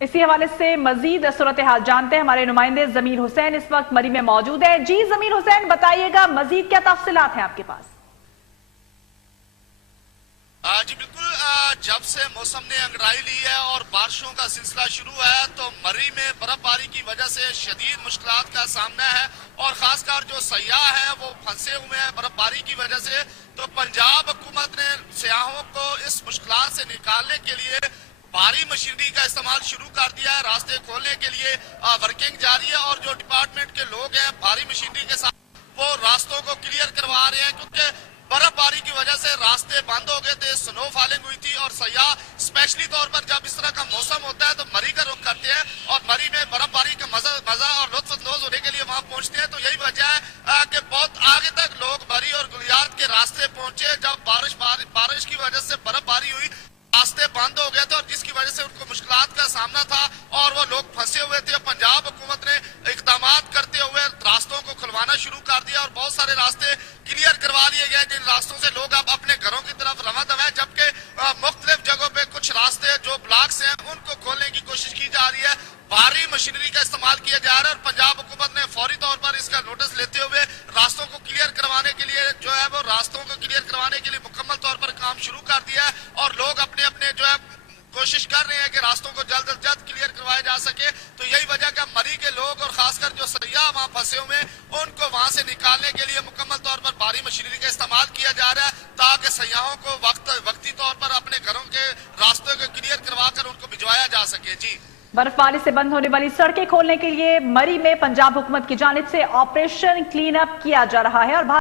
इसी हवाले से मजीद सूरत हाल जानते हैं। हमारे नुमाइंदे जमीर हुसैन इस वक्त मरी में मौजूद है। जी जमीर हुसैन, बताइएगा मजीद क्या तफसीलात हैं आपके पास? जी बिल्कुल, जब से मौसम ने अंगड़ाई ली है और बारिशों का सिलसिला शुरू है तो मरी में बर्फबारी की वजह से शदीद मुश्किलात का सामना है और खासकर जो सयाह हैं वो फंसे हुए हैं बर्फबारी की वजह से। तो पंजाब हुकूमत ने सयाहों को इस मुश्किलात से निकालने के लिए भारी मशीनरी का इस्तेमाल शुरू कर दिया है। रास्ते खोलने के लिए वर्किंग जारी है और जो डिपार्टमेंट के लोग हैं भारी मशीनरी के साथ वो रास्तों को क्लियर करवा रहे हैं, क्योंकि बर्फबारी की वजह से रास्ते बंद हो गए थे, स्नो फॉलिंग हुई थी और सयाह स्पेशली तौर पर जब इस तरह का मौसम होता है तो मरी का रुख करते हैं और मरी में बर्फबारी का मजा और लुत्फ होने के लिए वहां पहुंचते हैं। तो यही वजह है कि बहुत आगे तक लोग मरी और गुलियात के रास्ते पहुंचे। जब बारिश की वजह से बर्फबारी हुई, रास्ते बंद हो गए थे और जिसकी वजह से उनको मुश्किलात का सामना था और वो लोग फंसे हुए थे। पंजाब हुकूमत ने इकदाम करते हुए रास्तों को खुलवाना शुरू कर दिया और बहुत सारे रास्ते क्लियर करवा लिए गए, जिन रास्तों से लोग अब अपने घरों की तरफ रवाना है। जबकि मुख्तलिफ जगहों पे कुछ रास्ते जो ब्लॉक्स हैं उनको खोलने की कोशिश की जा रही है। भारी मशीनरी का इस्तेमाल किया जा रहा है और पंजाब हुकूमत ने फौरी तौर पर इसका नोटिस लेते हुए रास्तों को क्लियर करवाने के लिए जो है वो रास्तों को क्लियर करवाने के लिए मुकम्मल तौर पर काम शुरू कर दिया है और लोग अपने अपने जो है कोशिश कर रहे हैं कि रास्तों को जल्द अज जल्द क्लियर करवाया जा सके। तो यही वजह का मरी के लोग और खासकर जो सयाह वहां फंसे हुए हैं उनको वहां से निकालने के लिए मुकम्मल तौर पर भारी मशीनरी का इस्तेमाल किया जा रहा है ताकि सयाहों को वक्ती तौर पर अपने घरों के रास्तों को क्लियर करवा कर उनको भिजवाया जा सके। जी, बर्फबारी से बंद होने वाली सड़कें खोलने के लिए मरी में पंजाब हुकूमत की जानिब से ऑपरेशन क्लीन अप किया जा रहा है और